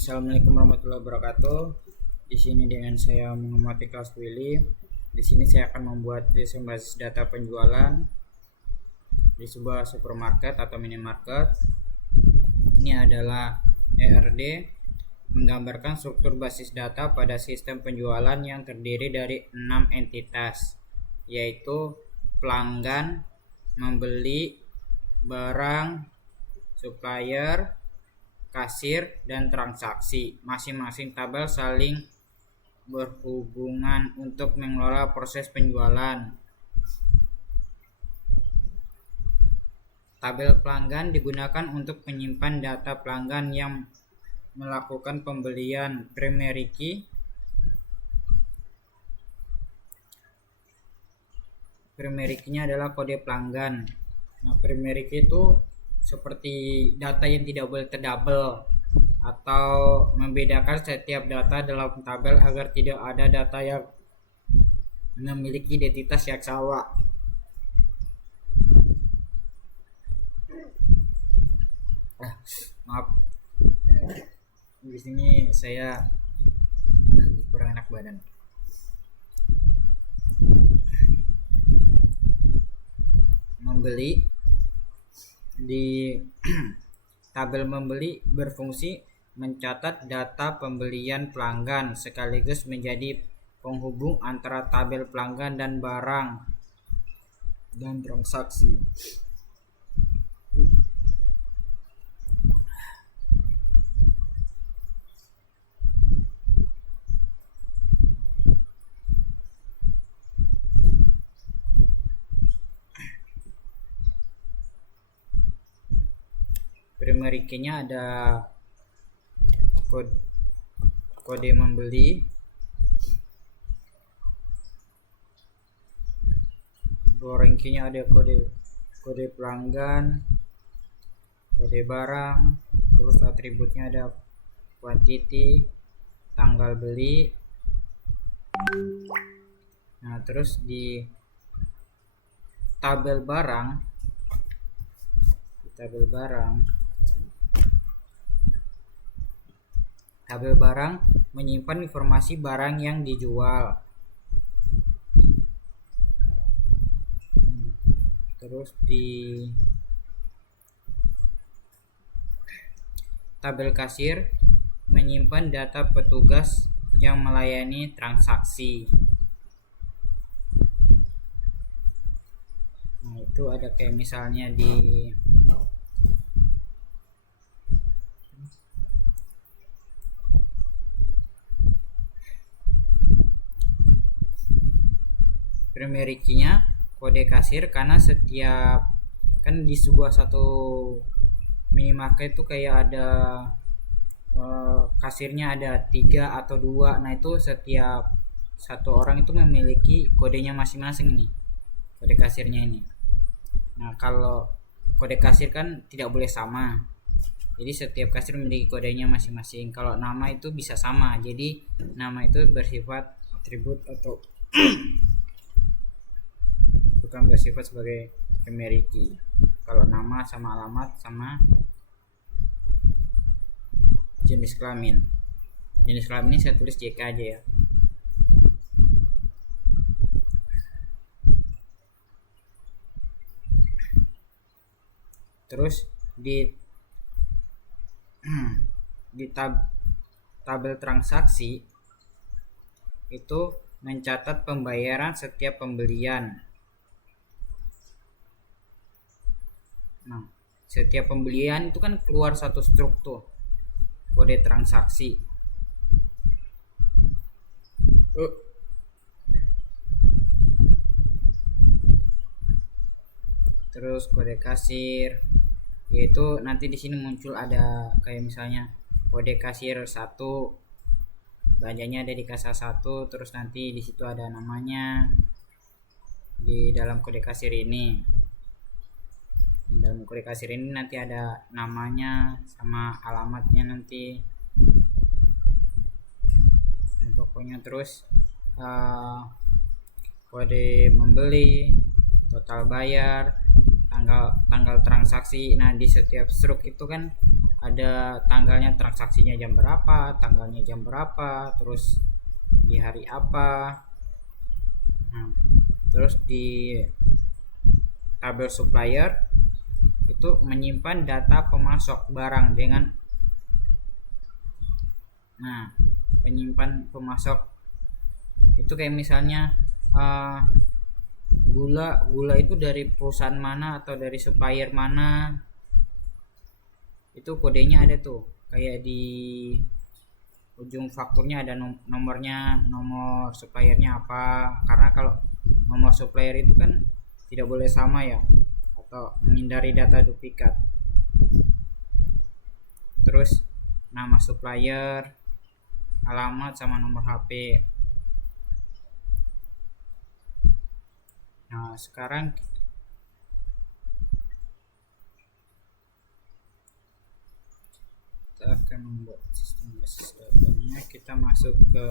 Assalamualaikum warahmatullahi wabarakatuh. Di sini dengan saya Muhammad Ikhlas Willy. Di sini saya akan membuat desain basis data penjualan di sebuah supermarket atau minimarket. Ini adalah ERD, menggambarkan struktur basis data pada sistem penjualan yang terdiri dari 6 entitas, yaitu pelanggan, membeli, barang, supplier, kasir, dan transaksi. Masing-masing tabel saling berhubungan untuk mengelola proses penjualan. Tabel pelanggan digunakan untuk menyimpan data pelanggan yang melakukan pembelian. Primary key-nya adalah kode pelanggan. Nah, primary key itu seperti data yang tidak boleh terdouble atau membedakan setiap data dalam tabel agar tidak ada data yang memiliki identitas yang sama. Maaf, di sini saya lagi kurang enak badan. Membeli, di tabel membeli berfungsi mencatat data pembelian pelanggan sekaligus menjadi penghubung antara tabel pelanggan dan barang dan transaksi. Primary key-nya ada kode membeli, drawing key-nya ada kode pelanggan, kode barang, terus atributnya ada quantity, tanggal beli. Nah, terus di tabel barang menyimpan informasi barang yang dijual. Terus di tabel kasir menyimpan data petugas yang melayani transaksi. Nah, itu ada kayak misalnya di primary key-nya kode kasir, karena setiap kan di sebuah satu minimarket itu kayak ada kasirnya ada 3 atau 2. Nah, itu setiap satu orang itu memiliki kodenya masing-masing nih, kode kasirnya ini. Nah, kalau kode kasir kan tidak boleh sama, jadi setiap kasir memiliki kodenya masing-masing. Kalau nama itu bisa sama, jadi nama itu bersifat atribut atau bukan bersifat sebagai primary key. Kalau nama sama alamat sama jenis kelamin. Jenis kelamin ini saya tulis JK aja ya. Terus di tabel transaksi itu mencatat pembayaran setiap pembelian. Nah, setiap pembelian itu kan keluar satu struktur kode transaksi. Terus kode kasir, yaitu nanti di sini muncul ada kayak misalnya kode kasir 1, belanjanya ada di kasa 1, terus nanti di situ ada namanya di dalam kode kasir ini. Di dalam kode kasir ini nanti ada namanya sama alamatnya nanti. Nah, pokoknya terus kode membeli, total bayar, tanggal transaksi. Nah, di setiap struk itu kan ada tanggalnya, transaksinya jam berapa, tanggalnya jam berapa, terus di hari apa. Nah, terus di tabel supplier itu menyimpan data pemasok barang dengan penyimpan pemasok itu kayak misalnya gula itu dari perusahaan mana atau dari supplier mana, itu kodenya ada tuh, kayak di ujung fakturnya ada nomornya, nomor suppliernya apa, karena kalau nomor supplier itu kan tidak boleh sama ya, atau menghindari data duplikat. Terus nama supplier, alamat, sama nomor HP. Nah, sekarang kita akan membuat sistem basis datanya. Kita masuk ke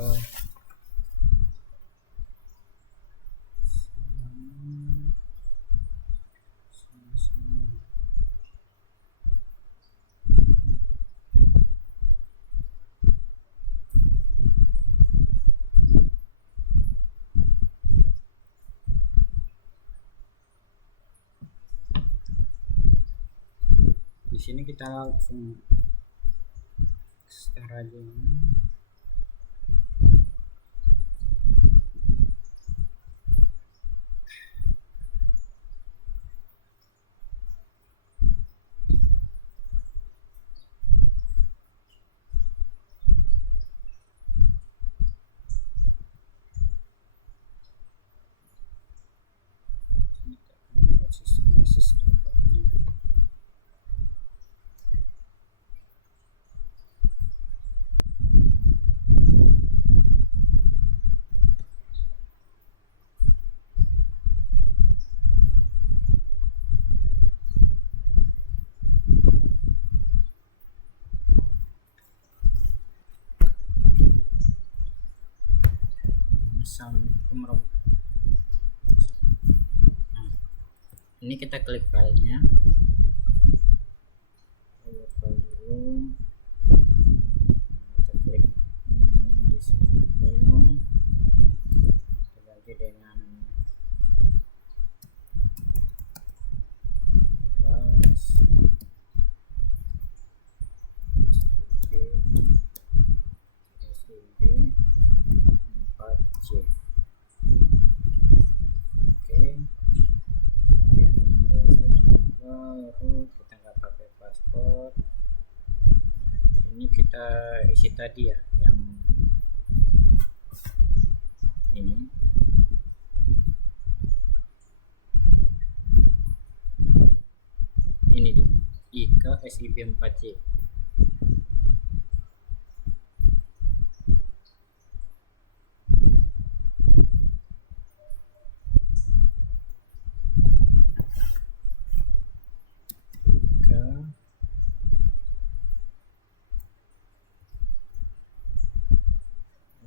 di sini kita langsung start aja. Kita akan membuat sistem basis datanya. Nah, ini kita klik filenya, file dulu, kita klik di sini new, kita ganti dengan SUB 4C. Oke, yang ini baru kita nggak pakai paspor. Nah, ini kita isi tadi ya, yang ini tuh IK SIB 4C.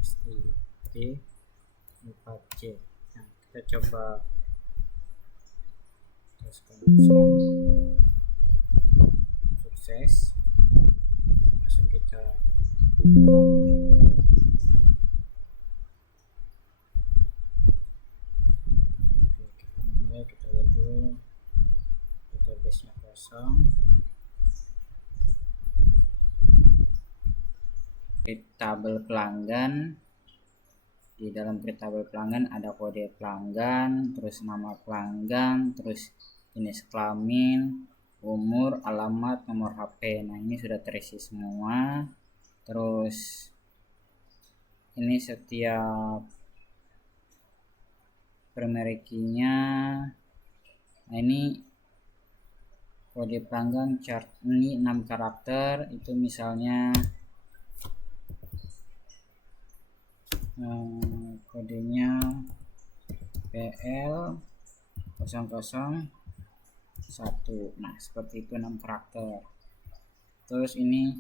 SIB 4C. Nah, kita coba sukses, langsung kita mulai. Kita lihat dulu database nya kosong. Create tabel pelanggan. Di dalam create tabel pelanggan ada kode pelanggan, terus nama pelanggan, terus jenis kelamin, umur, alamat, nomor HP. Nah, ini sudah terisi semua. Terus ini setiap primary key-nya. Nah, ini kode pelanggan chart, ini 6 karakter. Itu misalnya kodenya PL 001. Nah, seperti itu, 6 karakter. Terus ini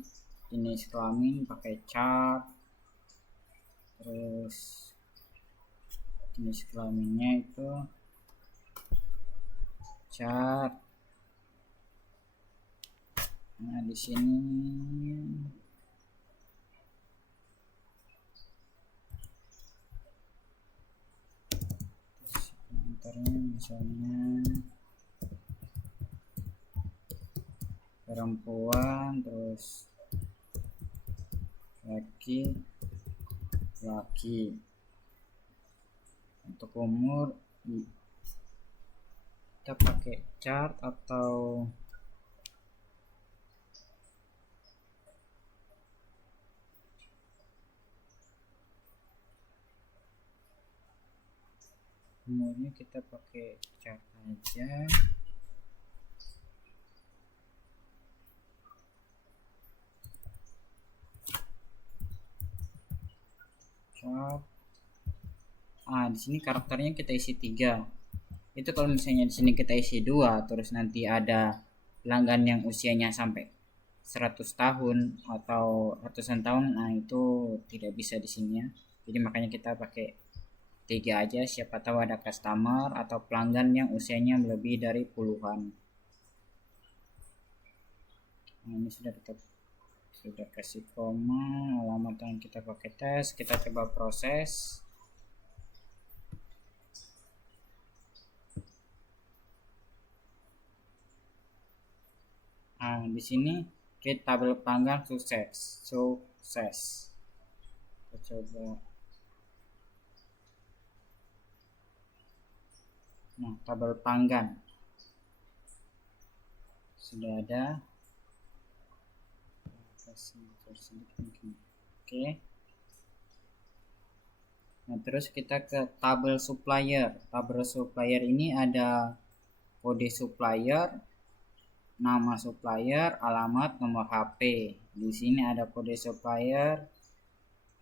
jenis kelamin pakai chart. Terus jenis kelaminnya itu chart. Nah, di sini komentarnya misalnya perempuan, terus laki. Untuk umur kita pakai chart atau umurnya kita pakai chart aja. Chart. Di sini karakternya kita isi 3. Itu kalau misalnya di sini kita isi 2, terus nanti ada pelanggan yang usianya sampai 100 tahun atau ratusan tahun, nah itu tidak bisa di sini ya. Jadi makanya kita pakai 3 aja, siapa tahu ada customer atau pelanggan yang usianya lebih dari puluhan. Nah, ini sudah kasih koma, alamat yang kita pakai tes, kita coba proses. Nah, di sini create tabel pelanggan sukses. Kita coba. Nah, tabel pelanggan sudah ada. Oke. Nah, terus kita ke tabel supplier. Tabel supplier ini ada kode supplier, nama supplier, alamat, nomor HP. Di sini ada kode supplier,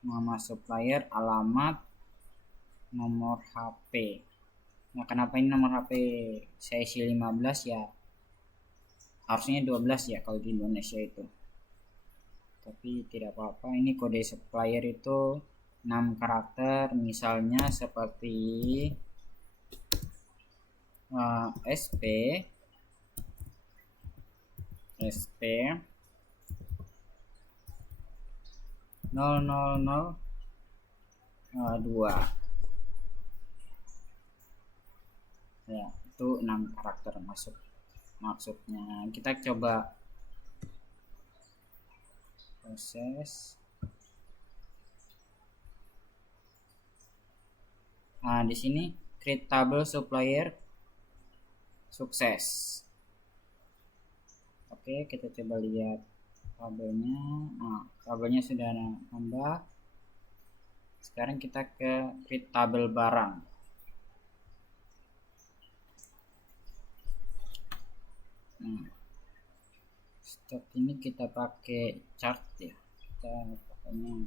nama supplier, alamat, nomor HP. Nah, kenapa ini nomor HP saya isi 15 ya? Harusnya 12 ya kalau di Indonesia itu. Tapi tidak apa-apa, ini kode supplier itu 6 karakter, misalnya seperti SP 0002 ya, itu 6 karakter maksudnya. Kita coba proses. Nah, di sini create table supplier sukses. Oke, kita coba lihat tabelnya. Nah, tabelnya sudah nambah. Sekarang kita ke create tabel barang. Nah, stok ini kita pakai chart ya. Kita pakainya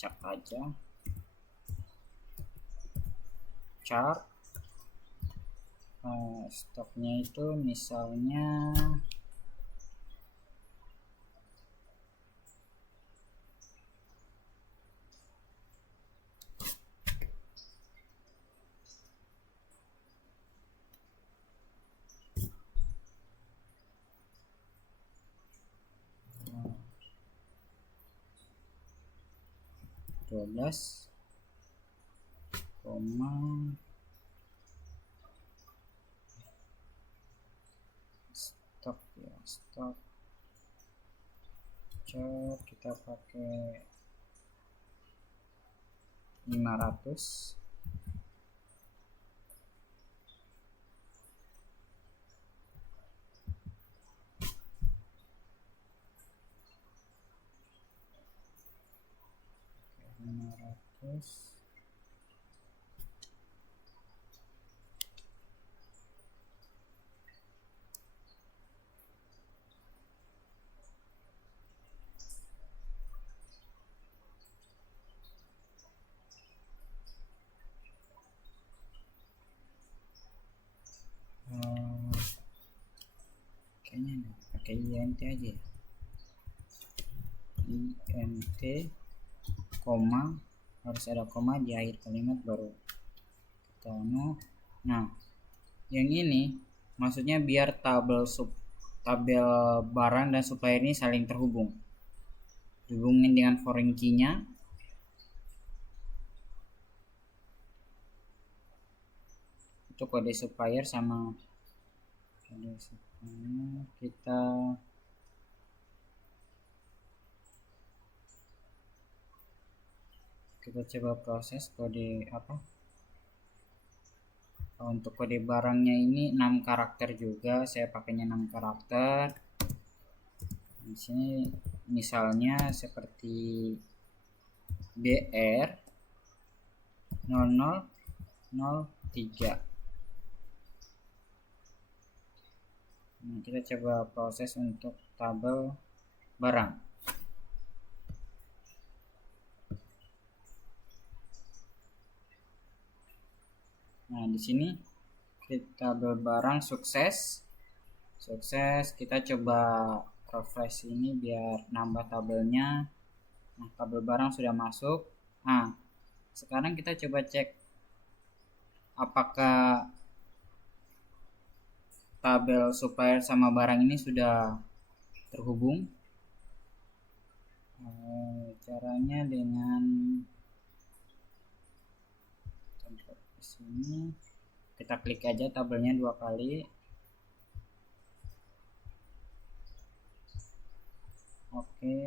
chart aja. Chart. Stoknya itu misalnya stok ya, stok chart kita pakai 500. Kayaknya pakai INT aja ya. INT koma, harus ada koma di akhir kalimat baru kita Nah, yang ini maksudnya biar tabel tabel barang dan supplier ini saling terhubung. Dihubungin dengan foreign key-nya. Itu kode supplier sama kode supplier. Kita coba proses kode apa? Untuk kode barangnya ini 6 karakter juga, saya pakainya 6 karakter. Di sini misalnya seperti BR 0003. Nah, kita coba proses untuk tabel barang. Nah, di sini kita barang sukses. Kita coba refresh ini biar nambah tabelnya. Nah, tabel barang sudah masuk. Nah, sekarang kita coba cek apakah tabel supplier sama barang ini sudah terhubung. Caranya dengan sini kita klik aja tabelnya 2 kali. Oke.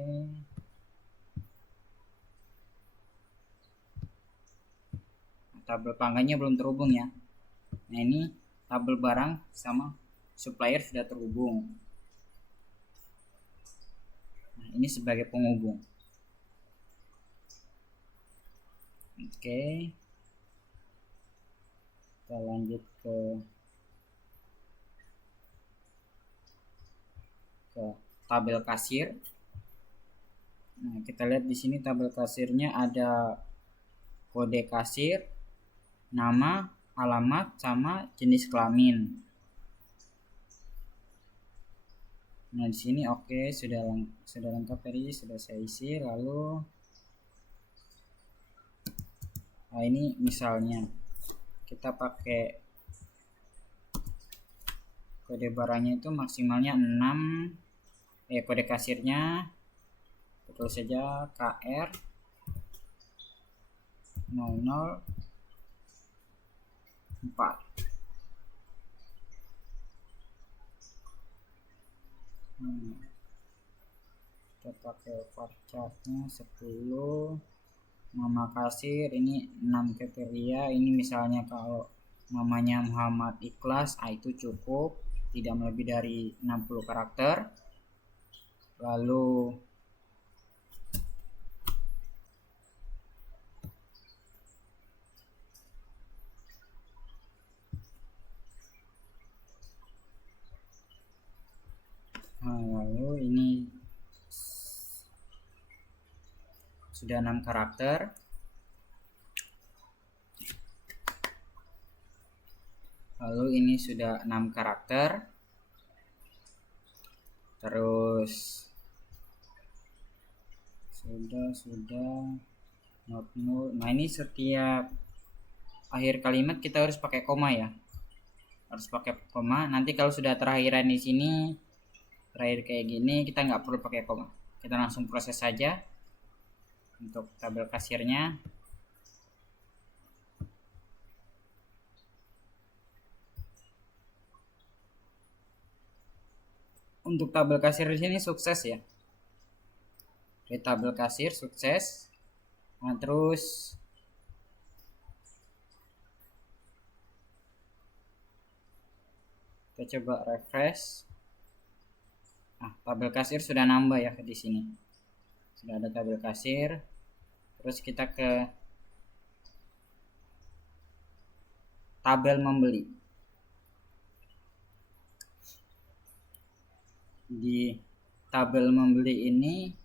Tabel pelanggannya belum terhubung ya. Nah, ini tabel barang sama supplier sudah terhubung. Nah, ini sebagai penghubung. Oke. Kita lanjut ke tabel kasir. Nah, kita lihat di sini tabel kasirnya ada kode kasir, nama, alamat, sama jenis kelamin. Nah, di sini oke, sudah lengkap tadi, sudah saya isi. Lalu nah, ini misalnya kita pakai kode barangnya itu maksimalnya 6, kode kasirnya tulis saja KR 004. Kita pakai varchartnya 10. Nama kasir ini 6 kriteria. Ini misalnya kalau namanya Muhammad Ikhlas, itu cukup, tidak lebih dari 60 karakter. Lalu ini sudah 6 karakter. Lalu ini sudah 6 karakter. Terus sudah not null. Nah, ini setiap akhir kalimat kita harus pakai koma ya. Harus pakai koma. Nanti kalau sudah terakhiran di sini, terakhir kayak gini, kita nggak perlu pakai koma. Kita langsung proses saja untuk tabel kasirnya. Untuk tabel kasir di sini sukses ya. Di tabel kasir sukses. Nah, terus kita coba refresh. Nah, tabel kasir sudah nambah ya di sini. Sudah ada tabel kasir. Terus kita ke tabel membeli. Di tabel membeli ini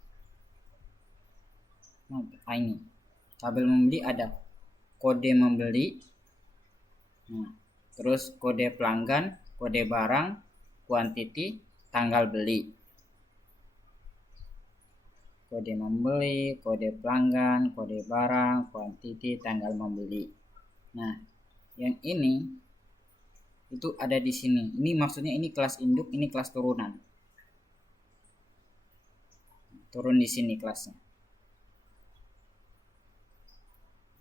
tabel membeli ada kode membeli, terus kode pelanggan, kode barang, quantity, tanggal beli. Kode membeli, kode pelanggan, kode barang, quantity, tanggal membeli. Nah, yang ini itu ada di sini. Ini maksudnya ini kelas induk, ini kelas turunan. turun di sini kelasnya.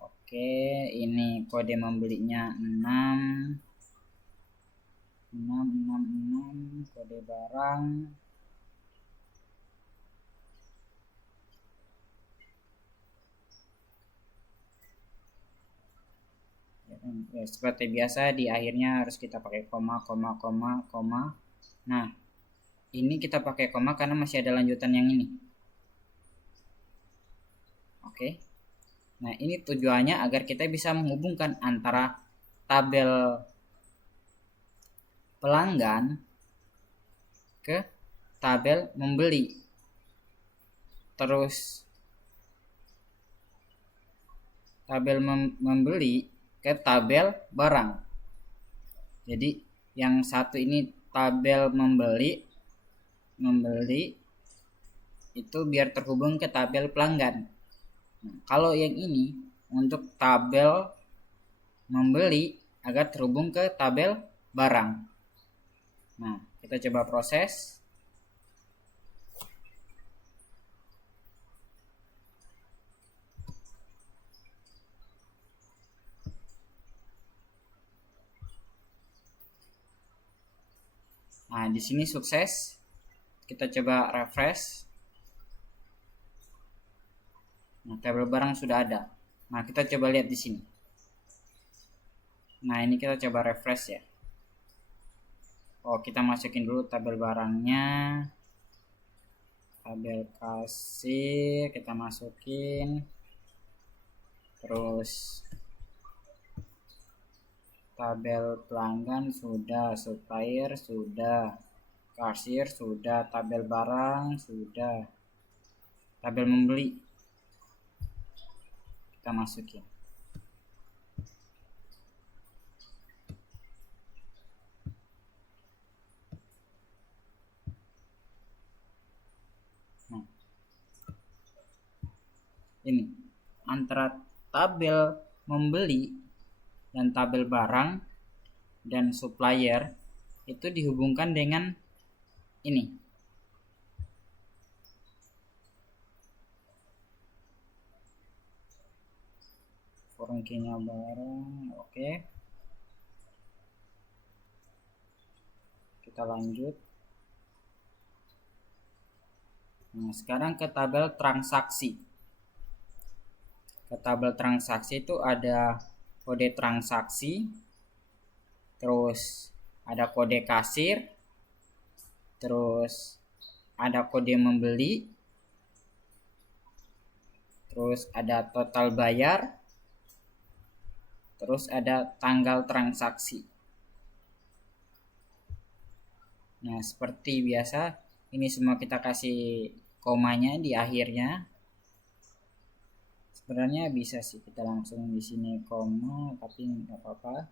Oke, ini kode membelinya 666 kode barang. Ya, seperti biasa di akhirnya harus kita pakai koma. Nah, ini kita pakai koma karena masih ada lanjutan yang ini. Oke. Nah, ini tujuannya agar kita bisa menghubungkan antara tabel pelanggan ke tabel membeli. Terus tabel membeli ke tabel barang. Jadi yang satu ini tabel membeli itu biar terhubung ke tabel pelanggan. Nah, kalau yang ini untuk tabel membeli agar terhubung ke tabel barang. Nah, kita coba proses. Nah, di sini sukses. Kita coba refresh. Nah, tabel barang sudah ada. Nah, kita coba lihat di sini. Nah, ini kita coba refresh ya. Oh, kita masukin dulu tabel barangnya. Tabel kasir kita masukin. Terus tabel pelanggan sudah, supplier sudah, kasir sudah, tabel barang sudah, tabel membeli kita masukin. Nah, ini antara tabel membeli dan tabel barang dan supplier itu dihubungkan dengan ini. Foreign key-nya barang, oke. Kita lanjut. Nah, sekarang ke tabel transaksi. Ke tabel transaksi itu ada kode transaksi, terus ada kode kasir, terus ada kode membeli, terus ada total bayar, terus ada tanggal transaksi. Nah, seperti biasa ini semua kita kasih komanya di akhirnya. Sebenarnya bisa sih kita langsung di sini koma, tapi nggak apa-apa.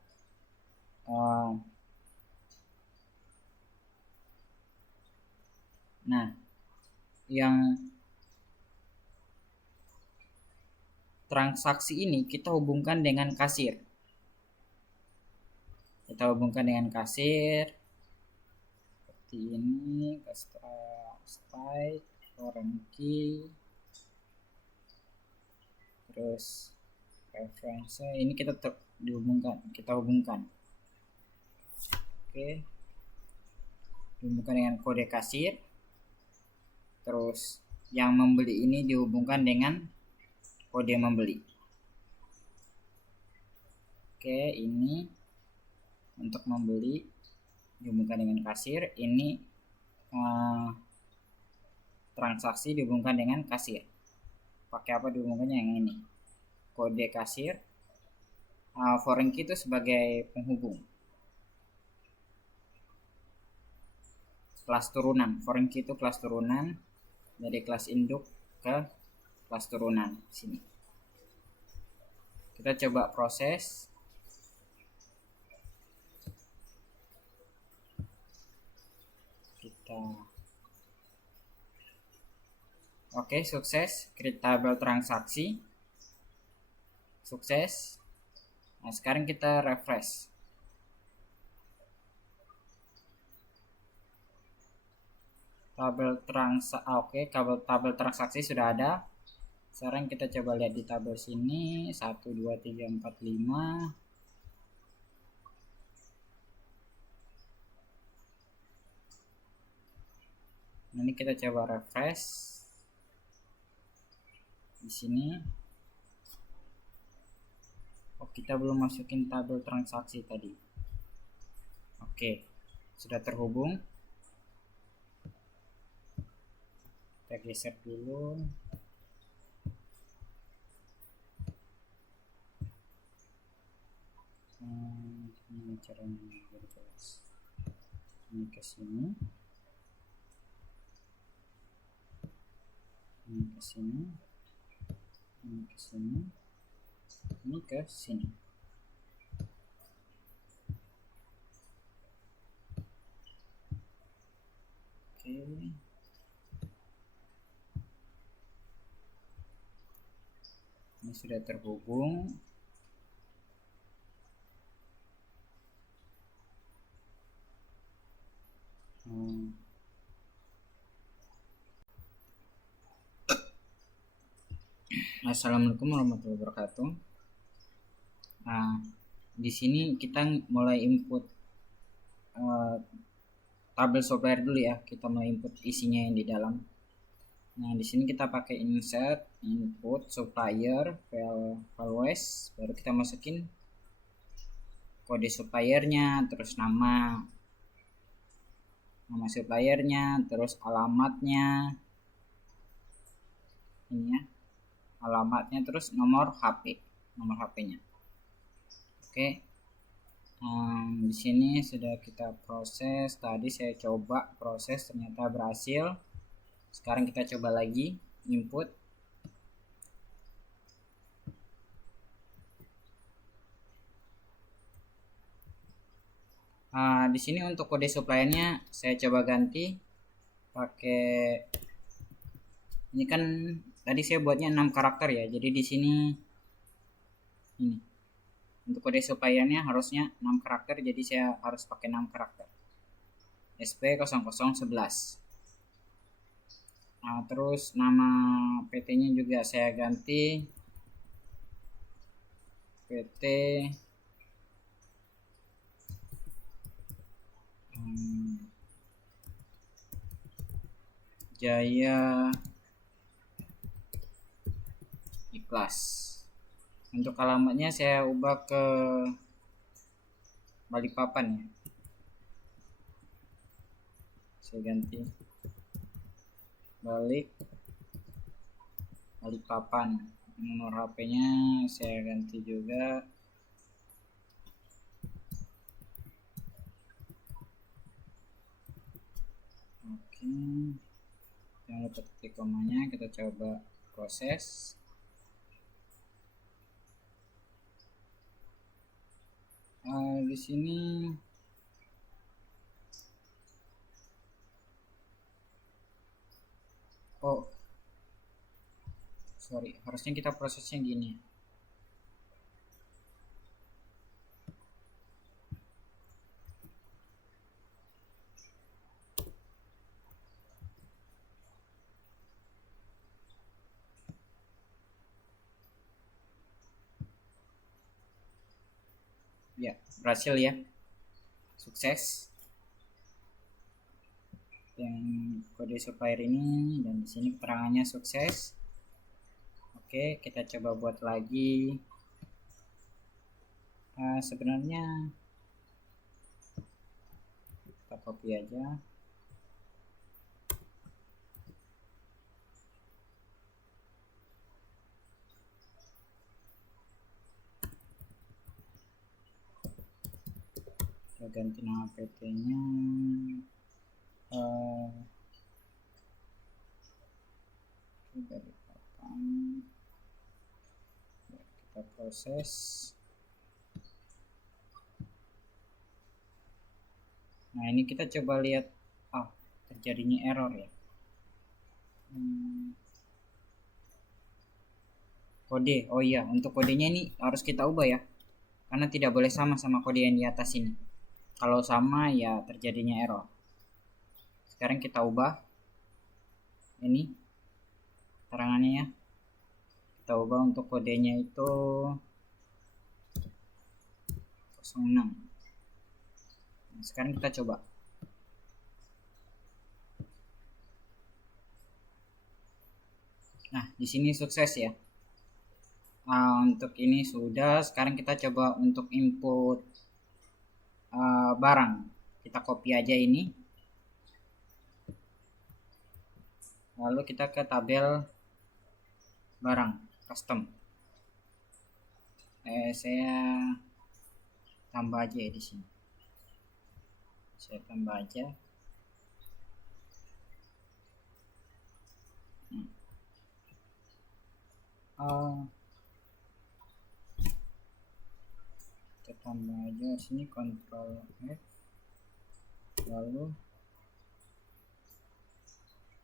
Nah, yang transaksi ini kita hubungkan dengan kasir. Kita hubungkan dengan kasir seperti ini, strike, foreign key, terus reference ini kita hubungkan. Oke, dihubungkan dengan kode kasir. Terus yang membeli ini dihubungkan dengan kode membeli. Oke, ini untuk membeli dihubungkan dengan kasir. Ini transaksi dihubungkan dengan kasir. Pakai apa dihubungkannya? Yang ini, kode kasir. Foreign key itu sebagai penghubung. Kelas turunan. Foreign key itu kelas turunan dari kelas induk ke kelas turunan sini. Kita coba proses. Oke, sukses. Create tabel transaksi. Sukses. Nah, sekarang kita refresh. tabel transaksi sudah ada. Sekarang kita coba lihat di tabel sini 1 2 3 4 5. Ini kita coba refresh di sini. Kita belum masukin tabel transaksi tadi. Sudah terhubung. Kita geser dulu. Ini caranya biar jelas. Ini ke sini. Ini ke sini. Ini ke sini. Ini ke sini. Ini sudah terhubung. Assalamualaikum warahmatullahi wabarakatuh. Di sini kita mulai input tabel supplier dulu ya. Kita mulai input isinya yang di dalam. Nah, di sini kita pakai insert input supplier values, baru kita masukin kode suppliernya, terus nama suppliernya, terus alamatnya. Ini ya. Alamatnya, terus nomor HP-nya. Di sini sudah kita proses. Tadi saya coba proses, ternyata berhasil. Sekarang kita coba lagi input. Di sini untuk kode suppliernya saya coba ganti pakai ini kan tadi saya buatnya 6 karakter ya. Jadi di sini ini untuk kode suppliernya harusnya 6 karakter, jadi saya harus pakai 6 karakter. SP0011. Terus nama PT-nya juga saya ganti PT Jaya Ikhlas. Untuk alamatnya saya ubah ke Balikpapan ya. Saya ganti Balikpapan. Nomor HP-nya saya ganti juga jangan lupa titik komanya. Kita coba proses. Di sini sorry, harusnya kita prosesnya gini. Ya, berhasil ya. Sukses. Yang kode supplier ini, dan di sini keterangannya sukses. Kita coba buat lagi. Sebenarnya kita copy aja. Kita ganti nama PT-nya kita proses. Nah, ini kita coba lihat terjadinya error ya. Kode, untuk kodenya ini harus kita ubah ya, karena tidak boleh sama kode yang di atas ini. Kalau sama ya terjadinya error. Sekarang kita ubah ini keterangannya ya. Kita ubah untuk kodenya itu 06. Nah, sekarang kita coba. Nah, di sini sukses ya. Untuk ini sudah. Sekarang kita coba untuk input barang. Kita copy aja ini. Lalu kita ke tabel barang custom. Saya tambah aja ya di sini. Saya tambah aja. Kita tambah aja sini, Ctrl F, lalu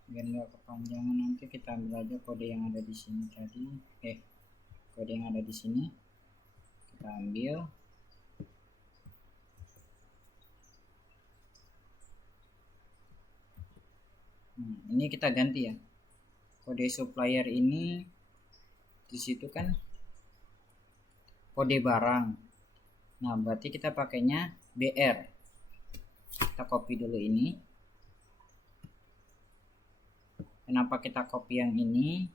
biar nggak kepanjangan nanti kita ambil aja kode yang ada di sini tadi. Kode yang ada di sini kita ambil. Ini kita ganti ya. Kode supplier ini di situ kan kode barang. Nah, berarti kita pakainya BR. Kita copy dulu ini. Kenapa kita copy yang ini?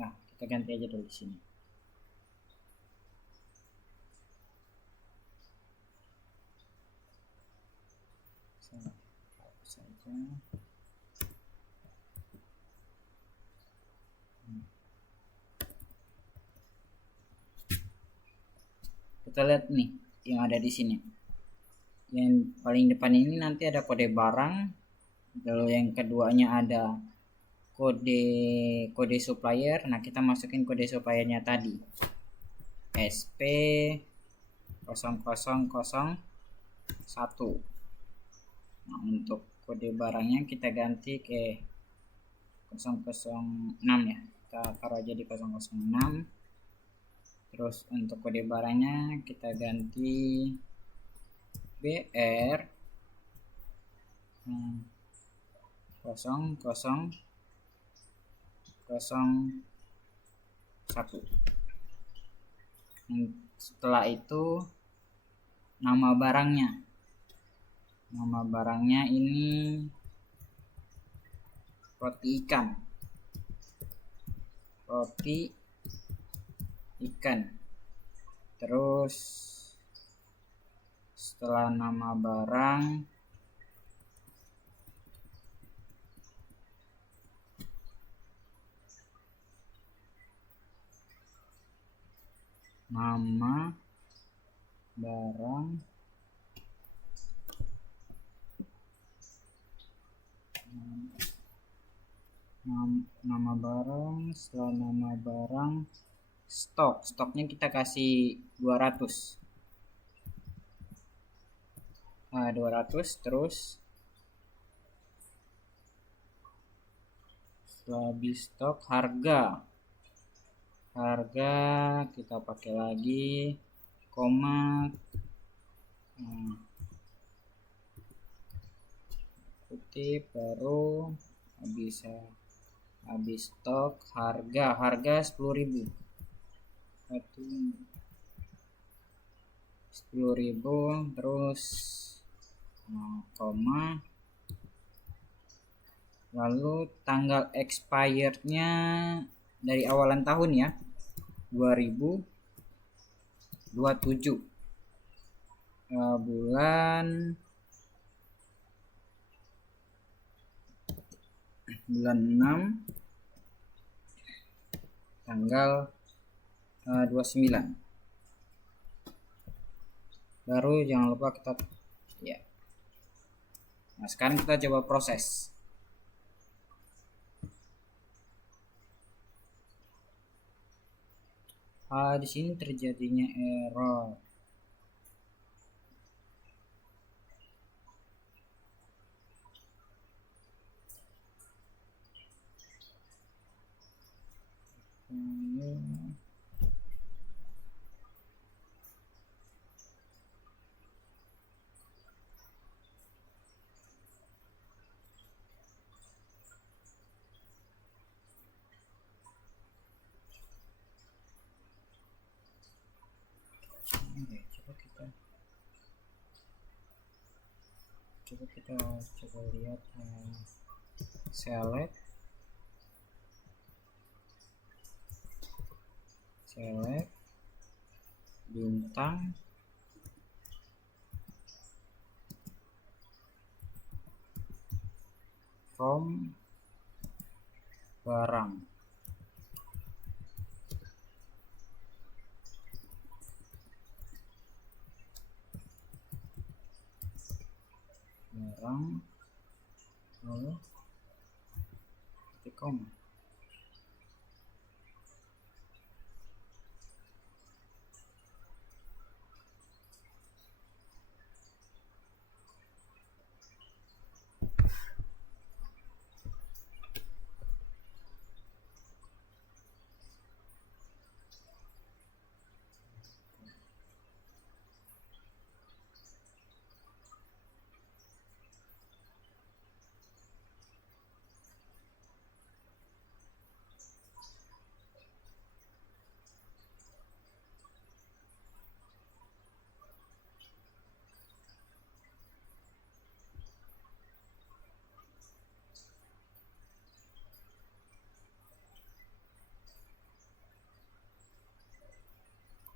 Nah, kita ganti aja dulu di sini. Hapus saja. Kita lihat nih yang ada di sini. Yang paling depan ini nanti ada kode barang, lalu yang keduanya ada kode supplier. Nah, kita masukin kode suppliernya tadi, SP 0001. Nah, untuk kode barangnya kita ganti ke 006 ya. Kita taruh aja di 006. Terus untuk kode barangnya kita ganti BR 0001. Setelah itu nama barangnya ini roti ikan. Terus setelah nama barang setelah nama barang stoknya kita kasih 200. 200. Terus setelah habis stok harga kita pakai lagi koma, kutip, baru habis stok harga 10.000. 10.000. Terus koma, lalu tanggal expirednya dari awalan tahun ya, 2027, bulan 6 tanggal 29. Baru jangan lupa kita ya. Nah, sekarang kita coba proses. Di sini terjadinya error. Coba kita coba lihat select bintang from barang. Lalu ketik koma.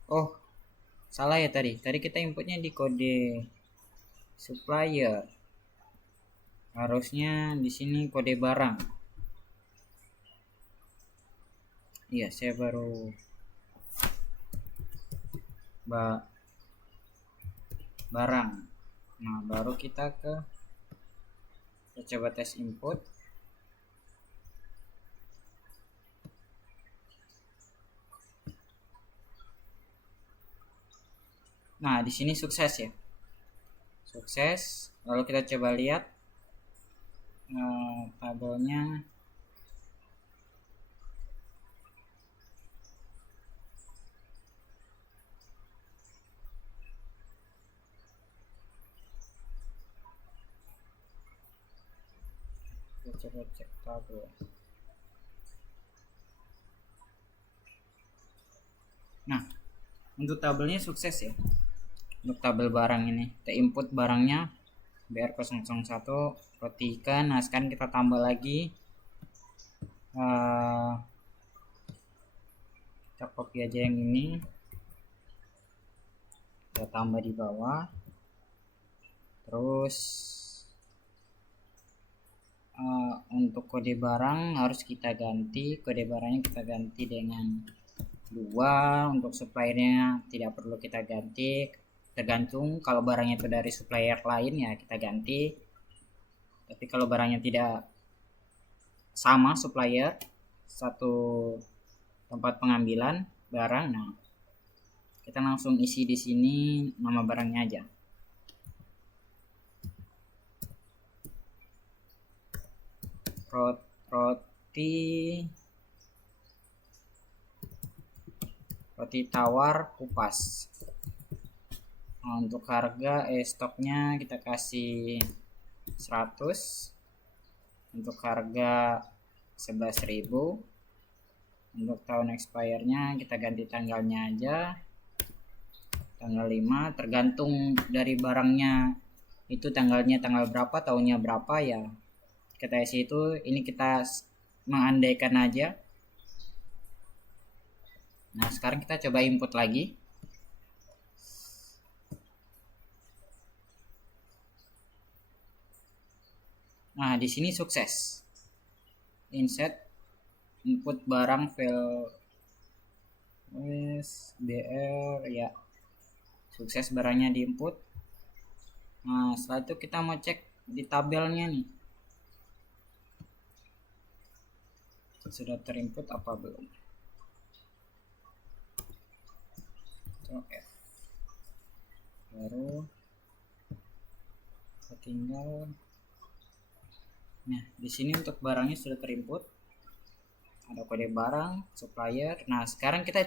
Oh, salah ya tadi. Tadi kita inputnya di kode supplier. Harusnya di sini kode barang. Iya, saya baru barang. Nah, baru kita coba tes input. Nah, di sini sukses ya. Sukses. Lalu kita coba lihat tabelnya. Kita coba cek tabel. Nah, untuk tabelnya sukses ya. Untuk tabel barang ini, kita input barangnya BR001 roti ikan. Nah, sekarang kita tambah lagi, kita copy aja yang ini, kita tambah di bawah. Terus untuk kode barang harus kita ganti, kode barangnya kita ganti dengan 2. Untuk suppliernya tidak perlu kita ganti, tergantung. Kalau barangnya itu dari supplier lain ya kita ganti, tapi kalau barangnya tidak sama supplier, satu tempat pengambilan barang, nah kita langsung isi di sini nama barangnya aja. Roti tawar kupas. Nah, untuk harga stoknya kita kasih 100. Untuk harga 11.000. Untuk tahun expire-nya kita ganti tanggalnya aja, tanggal 5. Tergantung dari barangnya itu tanggalnya tanggal berapa, tahunnya berapa ya kita isi itu. Ini kita mengandaikan aja. Nah, sekarang kita coba input lagi. Nah, di sini sukses. Insert input barang file BR ya. Sukses barangnya diinput. Nah, setelah itu kita mau cek di tabelnya nih. Sudah terinput apa belum? F. Baru tinggal. Nah, di sini untuk barangnya sudah terinput. Ada kode barang, supplier. Nah, sekarang kita coba